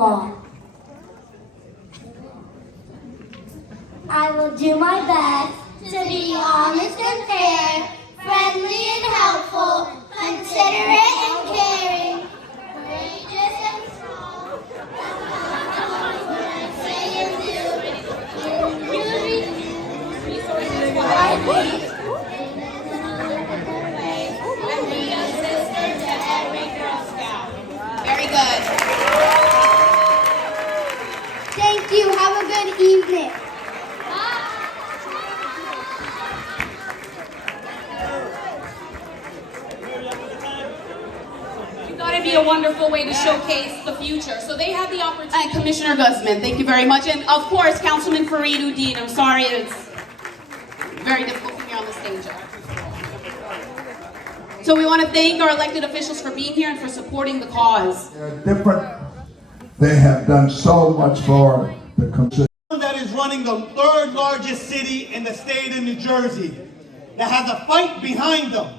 I will do my best to be honest and fair, friendly and helpful, considerate and caring, courageous and strong. What I say and do, and be a sister to every Girl Scout. Very good. Thank you. Have a good evening. We thought it'd be a wonderful way to showcase the future. So they had the opportunity. Commissioner Guzman, thank you very much. And of course, Councilman Fareed Uddin. I'm sorry, it's very difficult for me on the stage. So we want to thank our elected officials for being here and for supporting the cause. They're different. They have done so much for the community. That is running the third largest city in the state of New Jersey, that has a fight behind them,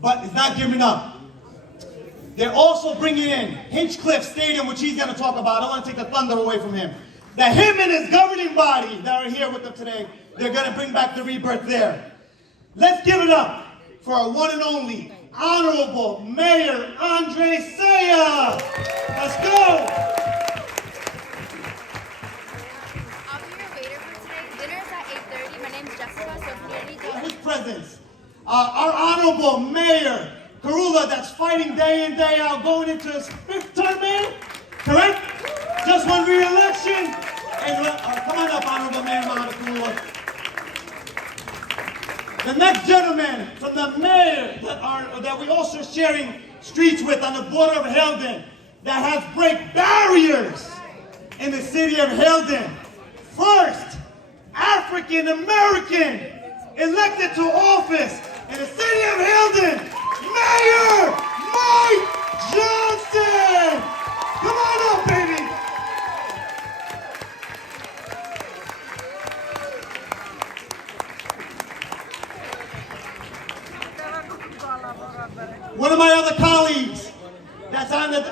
but is not giving up. They're also bringing in Hinchcliffe Stadium, which he's going to talk about. I don't want to take the thunder away from him. That him and his governing body that are here with them today, they're going to bring back the rebirth there. Let's give it up for our one and only Honorable Mayor Andre Saya. Let's go. I'll be your waiter for today. Dinner is at 8:30. My name's Jessica, so if you need anything. His presence. Our Honorable Mayor Karula, that's fighting day in, day out, going into his 5th term, man. Correct? Just won re-election. And come on up, Honorable Mayor Karula. The next gentleman from the mayor that we also sharing streets with on the border of Helden, that has break barriers in the city of Helden. First African American elected to office in the city of Helden, Mayor Mike Johnson. Come on up, baby. One of my other colleagues that's on the,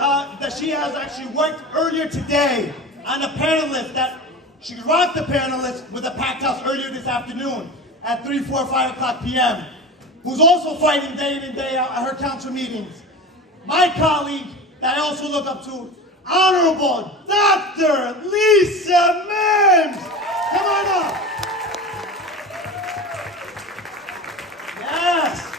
that she has actually worked earlier today on the panelists, that she rocked the panelists with a packed house earlier this afternoon at 3, 4, 5 o'clock p.m., who's also fighting day in and day out at her council meetings. My colleague that I also look up to, Honorable Dr. Lisa Mims. Come on up. Yes.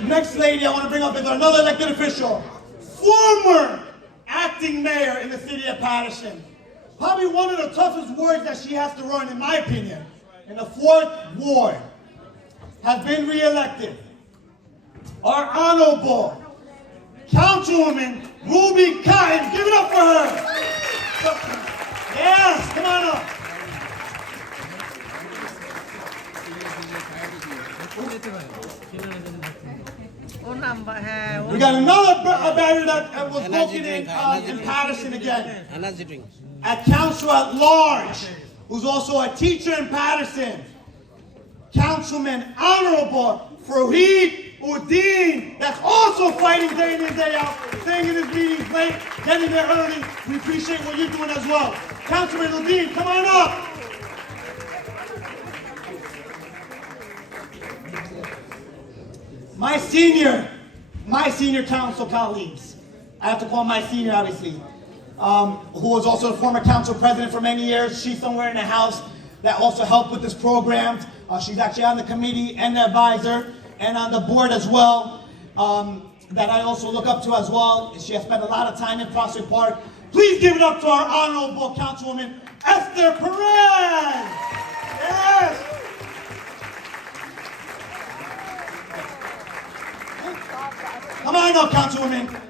Next lady I want to bring up is another elected official, former acting mayor in the city of Paterson. Probably one of the toughest wards that she has to run, in my opinion, in the 4th ward, has been re-elected. Our Honorable Councilwoman Ruby Cotton. Give it up for her. Yes, come on up. We got another barrier that was broken in Paterson again. A council at large, who's also a teacher in Paterson, Councilman Honorable Fareed Uddin, that's also fighting day in and day out, staying in his meetings late, getting there early. We appreciate what you're doing as well. Councilman Uddin, come on up. My senior council colleagues, I have to call my senior, obviously, who was also a former council president for many years. She's somewhere in the house that also helped with this program. She's actually on the committee and the advisor and on the board as well, that I also look up to as well. She has spent a lot of time in Prospect Park. Please give it up to our Honorable Councilwoman, Esther Perez. Yes. Come on up, Councilwoman.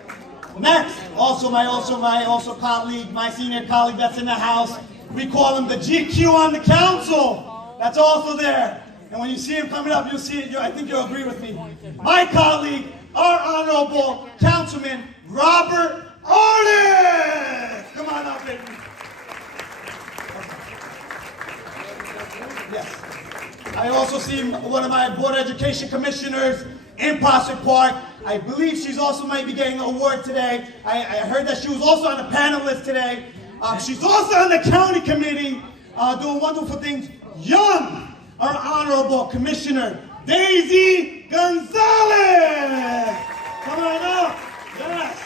Next, my colleague, my senior colleague that's in the house. We call him the GQ on the council. That's also there. And when you see him coming up, you'll see it. I think you'll agree with me. My colleague, our Honorable Councilman Robert Artis. Come on up, baby. Yes. I also see one of my Board of Education commissioners, in Prospect Park. I believe she's also might be getting an award today. I heard that she was also on the panelist today. She's also on the county committee, doing wonderful things. Young, our Honorable Commissioner Daisy Gonzalez. Come on up. Yes.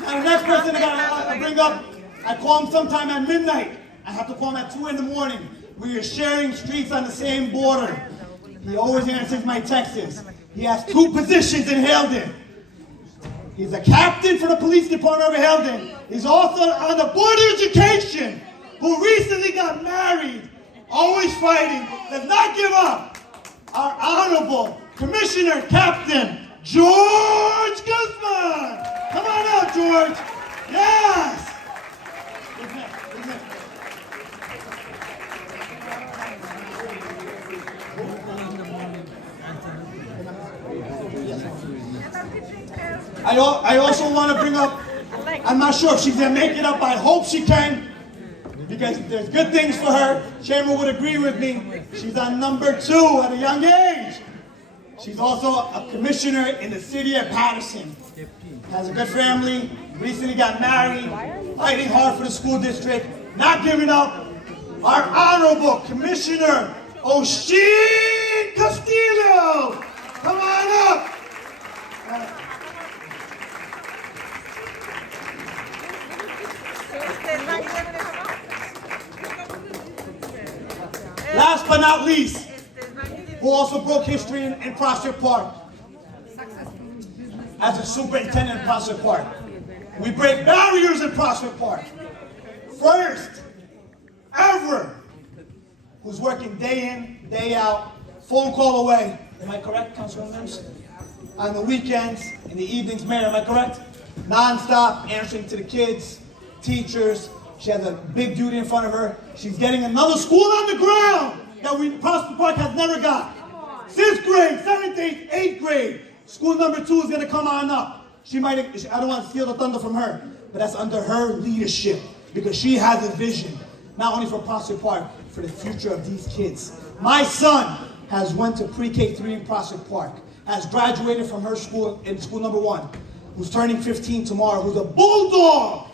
Now the next person I gotta bring up, I call him sometime at midnight. I have to call him at 2 in the morning. We are sharing streets on the same border. He always answers my texts. He has 2 positions in Haledon. He's a captain for the police department of Haledon. He's also on the Board of Education, who recently got married. Always fighting, does not give up. Our Honorable Commissioner Captain George Guzman. Come on out, George. Yes. I also want to bring up, I'm not sure if she's going to make it up. I hope she can, because there's good things for her. Chairman would agree with me. She's on number 2 at a young age. She's also a commissioner in the city of Patterson. Has a good family, recently got married, fighting hard for the school district, not giving up. Our Honorable Commissioner O'Sheen Castillo. Come on up. Last but not least, who also broke history in Prospect Park as a superintendent in Prospect Park. We break barriers in Prospect Park. First ever, who's working day in, day out, phone call away. Am I correct, Councilman Mims? On the weekends, in the evenings, Mayor, am I correct? Non-stop, answering to the kids, teachers. She has a big duty in front of her. She's getting another school on the ground that Prospect Park has never got. 6th grade, 7th, 8th, 8th grade. School number 2 is going to come on up. I don't want to steal the thunder from her, but that's under her leadership, because she has a vision, not only for Prospect Park, for the future of these kids. My son has went to pre-K 3 in Prospect Park, has graduated from her school in school number 1, who's turning 15 tomorrow, who's a bulldog,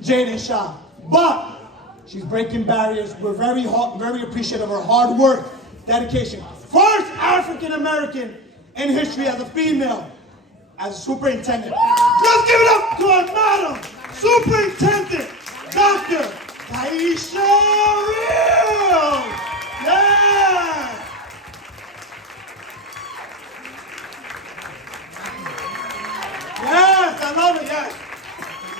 Jaden Shaw. But she's breaking barriers. We're very appreciative of her hard work, dedication. First African-American in history as a female, as a superintendent. Let's give it up to our madam, Superintendent, Dr. Taisha Real. Yeah. Yes, I love it, yes.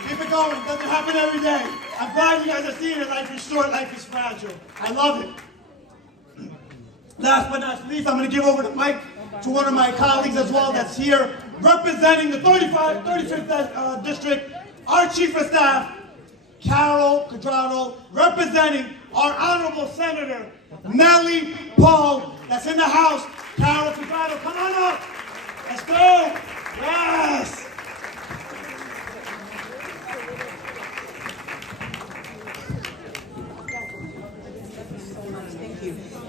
Keep it going, it doesn't happen every day. I'm glad you guys are seeing it. Life is short, life is fragile. I love it. Last but not least, I'm going to give over the mic to one of my colleagues as well that's here representing the 35th District, our Chief of Staff, Carol Quadrado, representing our Honorable Senator, Nellie Paul, that's in the House. Carol Quadrado, come on up. Let's go. Yes.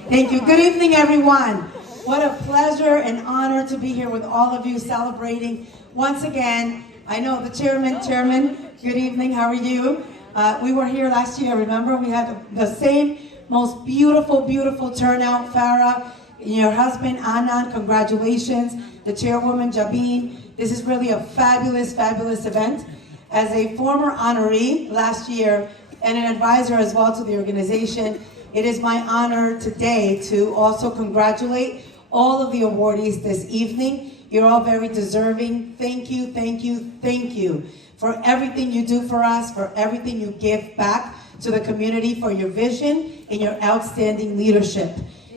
Thank you. Good evening, everyone. What a pleasure and honor to be here with all of you celebrating once again. I know the chairman, good evening, how are you? We were here last year, remember? We had the same most beautiful turnout. Farah, your husband, Anand, congratulations. The chairwoman, Jabin. This is really a fabulous event. As a former honoree last year and an advisor as well to the organization, it is my honor today to also congratulate all of the awardees this evening. You're all very deserving. Thank you for everything you do for us, for everything you give back to the community, for your vision and your outstanding leadership.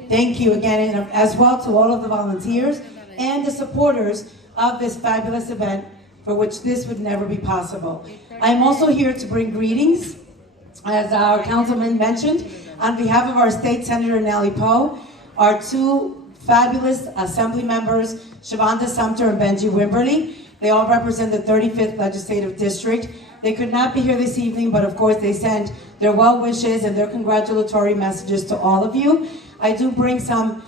Thank you again, and as well to all of the volunteers and the supporters of this fabulous event, for which this would never be possible. I'm also here to bring greetings, as our councilman mentioned, on behalf of our state senator, Nellie Poe, our 2 fabulous assembly members, Shavonda Sumter and Benji Wimberly. They all represent the 35th legislative district. They could not be here this evening, but of course they send their well wishes and their congratulatory messages to all of you. I do bring some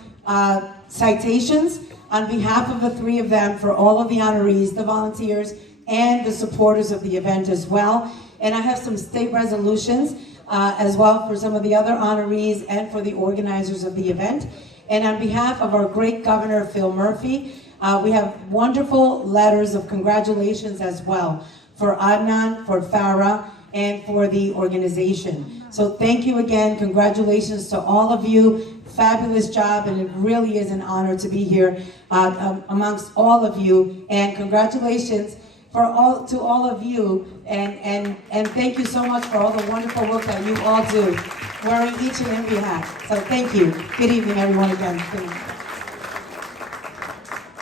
citations on behalf of the three of them for all of the honorees, the volunteers, and the supporters of the event as well. And I have some state resolutions as well for some of the other honorees and for the organizers of the event. And on behalf of our great Governor, Phil Murphy, we have wonderful letters of congratulations as well for Adnan, for Farah, and for the organization. So thank you again. Congratulations to all of you. Fabulous job, and it really is an honor to be here amongst all of you. And congratulations to all of you, and thank you so much for all the wonderful work that you all do, wearing each and every hat. So thank you. Good evening, everyone, again. Good evening.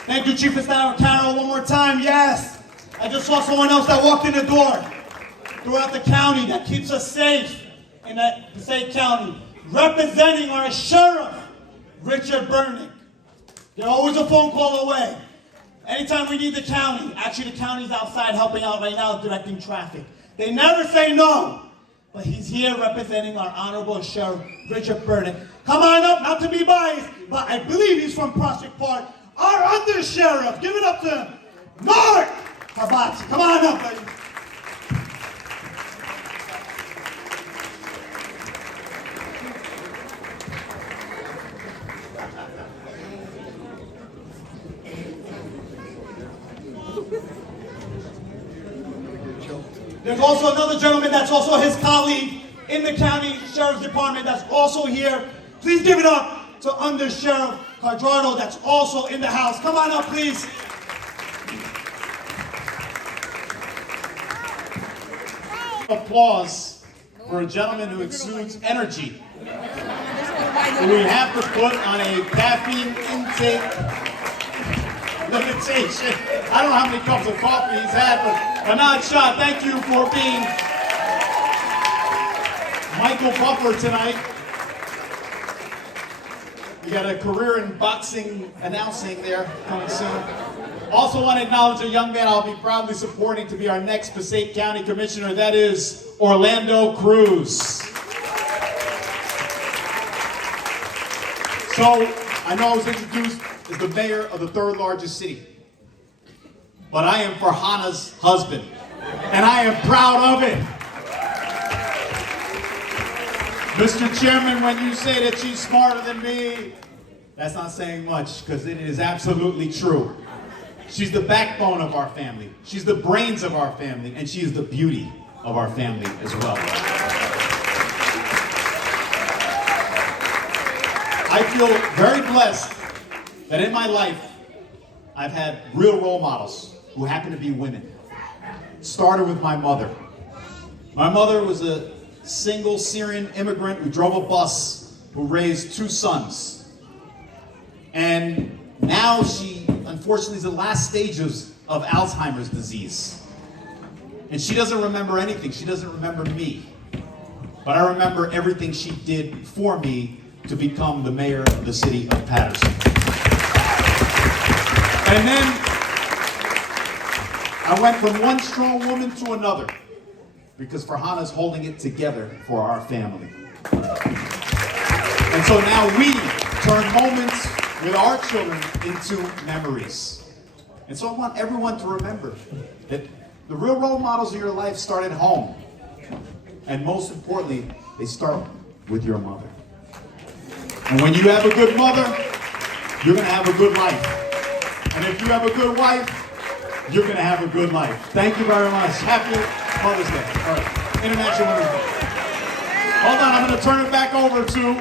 Thank you, Chief of Staff Carol, one more time. Yes, I just saw someone else that walked in the door throughout the county that keeps us safe in that Passaic County, representing our sheriff, Richard Burnick. They're always a phone call away. Anytime we need the county, actually the county's outside helping out right now, directing traffic. They never say no, but he's here representing our Honorable Sheriff, Richard Burnick. Come on up, not to be biased, but I believe he's from Prospect Park. Our under sheriff, give it up to Mark Habati. Come on up, buddy. There's also another gentleman that's also his colleague in the county sheriff's department that's also here. Please give it up to Under Sheriff Cardrado that's also in the house. Come on up, please. Applause for a gentleman who exudes energy. And we have to put on a caffeine intake limitation. I don't know how many cups of coffee he's had, but Anand Shah, thank you for being Michael Buffer tonight. You got a career in boxing announcing there coming soon. Also want to acknowledge a young man I'll be proudly supporting to be our next Passaic County Commissioner. That is Orlando Cruz. So, I know I was introduced as the mayor of the third largest city, but I am Farhana's husband, and I am proud of it. Mr. Chairman, when you say that she's smarter than me, that's not saying much, because it is absolutely true. She's the backbone of our family. She's the brains of our family, and she is the beauty of our family as well. I feel very blessed that in my life, I've had real role models who happen to be women. It started with my mother. My mother was a single Syrian immigrant who drove a bus, who raised 2 sons. And now she, unfortunately, is in the last stages of Alzheimer's disease. And she doesn't remember anything. She doesn't remember me. But I remember everything she did for me to become the mayor of the city of Patterson. And then I went from one strong woman to another, because Farhana's holding it together for our family. And so now we turn moments with our children into memories. And so I want everyone to remember that the real role models of your life start at home. And most importantly, they start with your mother. And when you have a good mother, you're gonna have a good life. And if you have a good wife, you're gonna have a good life. Thank you very much. Happy Mother's Day. All right, International Women's Day. Hold on, I'm gonna turn it back over to,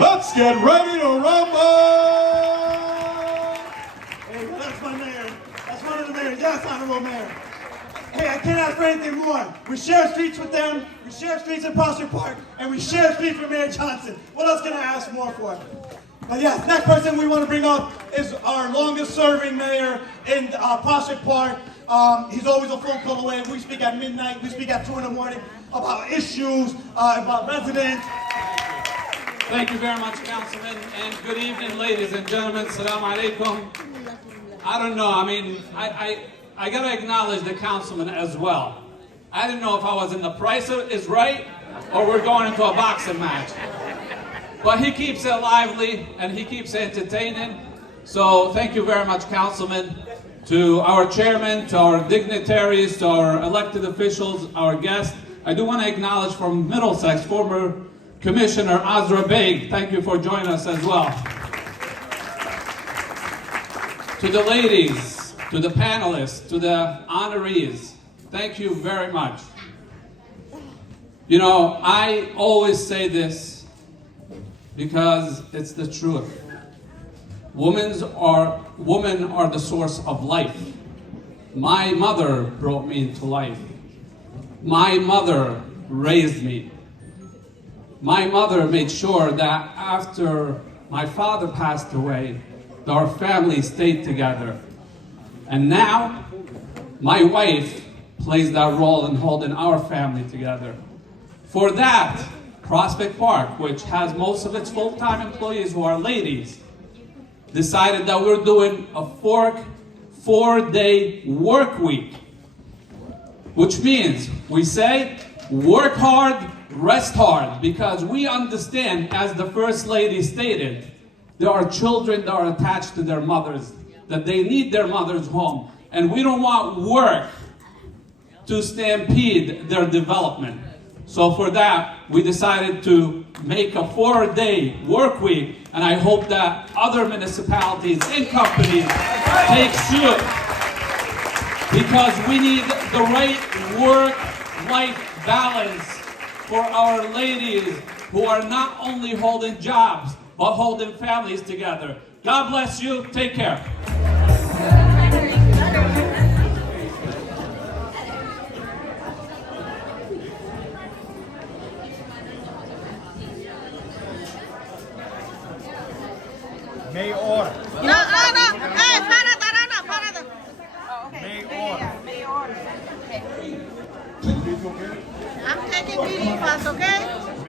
let's get ready to rumble! Hey, that's my mayor. That's one of the mayors. Yes, Honorable Mayor. Hey, I can't ask for anything more. We share streets with them, we share streets in Prospect Park, and we share streets with Mayor Johnson. What else can I ask more for? But yes, next person we want to bring up is our longest serving mayor in Prospect Park. He's always a phone call away. We speak at midnight, we speak at 2 in the morning about issues, about residents. Thank you very much, Councilman, and good evening, ladies and gentlemen. Assalamu alaikum. I don't know, I mean, I gotta acknowledge the councilman as well. I didn't know if I was in The Price is Right or we're going into a boxing match. But he keeps it lively and he keeps it entertaining. So thank you very much, Councilman, to our chairman, to our dignitaries, to our elected officials, our guests. I do want to acknowledge from Middlesex, former Commissioner Azra Beg. Thank you for joining us as well. To the ladies, to the panelists, to the honorees, thank you very much. You know, I always say this because it's the truth. Women are the source of life. My mother brought me into life. My mother raised me. My mother made sure that after my father passed away, our family stayed together. And now, my wife plays that role in holding our family together. For that, Prospect Park, which has most of its full-time employees who are ladies, decided that we're doing a four-day work week, which means we say work hard, rest hard, because we understand, as the First Lady stated, there are children that are attached to their mothers, that they need their mothers home, and we don't want work to stampede their development. So for that, we decided to make a 4-day work week, and I hope that other municipalities and companies take suit, because we need the right work-life balance for our ladies who are not only holding jobs, but holding families together. God bless you. Take care. May order. No. Hey, para. May order. I'm taking video first, okay?